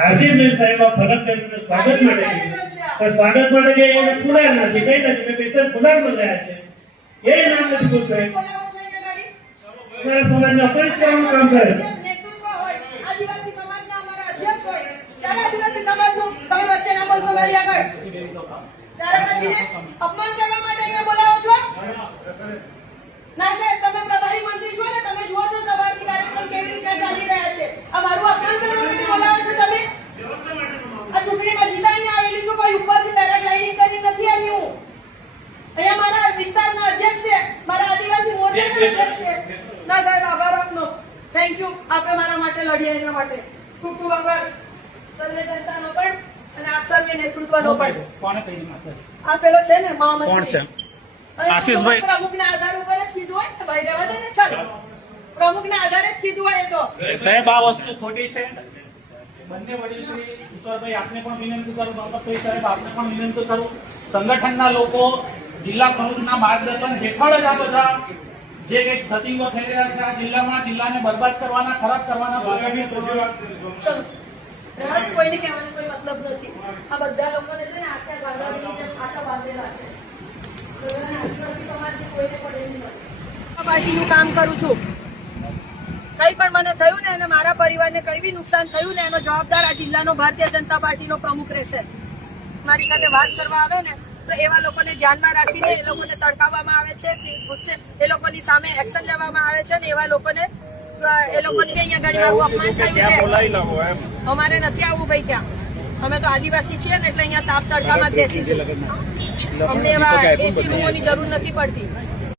આશીષ સાહેબ ફરક કરીને સ્વાગત માટે સ્વાગત માટે કે એને ખુલાર નથી કઈ નથી મેં પેશન્ટ ખુલાર માં રહ્યા છે એ નામ નથી બોલતો અમારા સમાજને અપરિત કરવાનું કામ કરે આદિવાસી સમાજના અમારા અધ્યક્ષ હોય ત્યારે આદિવાસી સમાજનું તમે વચ્ચે ના બોલશો મારી આગળ ત્યારે પછી અપમાન કરવા માટે અહીંયા બોલાવો છો ના સાહેબ તમે પ્રભારી મંત્રી છો ને તમે જુઓ છો સવારથી કાર્યક્રમ કેવી રીતે ચાલી રહ્યા છે આ મારું અપમાન કરવા માટે બોલાવો છો તમે આ ચૂંટણીમાં જીતાઈને આવેલી છું કોઈ ઉપરથી પેરાગ્લાઇડિંગ કરી નથી આવી હું અહીંયા મારા વિસ્તારના અધ્યક્ષ છે મારા આદિવાસી મોરચાના અધ્યક્ષ છે ના સાહેબ આભાર આપનો થેન્ક યુ આપે મારા માટે લડ્યા એના માટે ખૂબ ખૂબ આભાર સર્વે જનતાનો પણ અને આપ સર્વે નેતૃત્વનો પણ કોને કહી માથે આ પેલો છે ને મહામંત્રી કોણ છે આશીષભાઈ પ્રમુખના આધાર ઉપર જ કીધું હોય તો ભાઈ રહેવા દે ને ચાલો પ્રમુખના આધારે જ કીધું હોય તો સાહેબ આ વસ્તુ ખોટી છે બંને વડીલ શ્રી ઈશ્વરભાઈ આપને પણ વિનંતી કરું બાબતભાઈ સાહેબ આપને પણ વિનંતી કરું સંગઠનના લોકો જિલ્લા પ્રમુખના માર્ગદર્શન હેઠળ જ આ બધા જે કંઈક ધતિંગો થઈ રહ્યા છે આ જિલ્લામાં જિલ્લાને બરબાદ કરવાના ખરાબ કરવાના ભાગની ચલો કોઈને કહેવાનો કોઈ મતલબ નથી આ બધા લોકોને છે ને આટલા બાંધવાની જેમ આટલા બાંધેલા છે આદિવાસી સમાજની કોઈને પડેલી નથી પાર્ટીનું કામ કરું છું કઈ પણ મને થયું ને અને મારા પરિવારને કઈ બી નુકસાન થયું ને એનો જવાબદાર આ જિલ્લાનો ભારતીય જનતા પાર્ટીનો પ્રમુખ રહેશે મારી સાથે વાત કરવા આવે ને તો એવા લોકોને ધ્યાનમાં રાખીને એ લોકોને તડકાવવામાં આવે છે ગુસ્સે એ લોકોની સામે એક્શન લેવામાં આવે છે ને એવા લોકોને એ લોકોની અહીંયા ગાડી મારું અપમાન થયું છે અમારે નથી આવવું ભાઈ ત્યાં અમે તો આદિવાસી છીએ ને એટલે અહીંયા તાપ તડકામાં જ બેસીશું અમને એવા એસી રૂમોની જરૂર નથી પડતી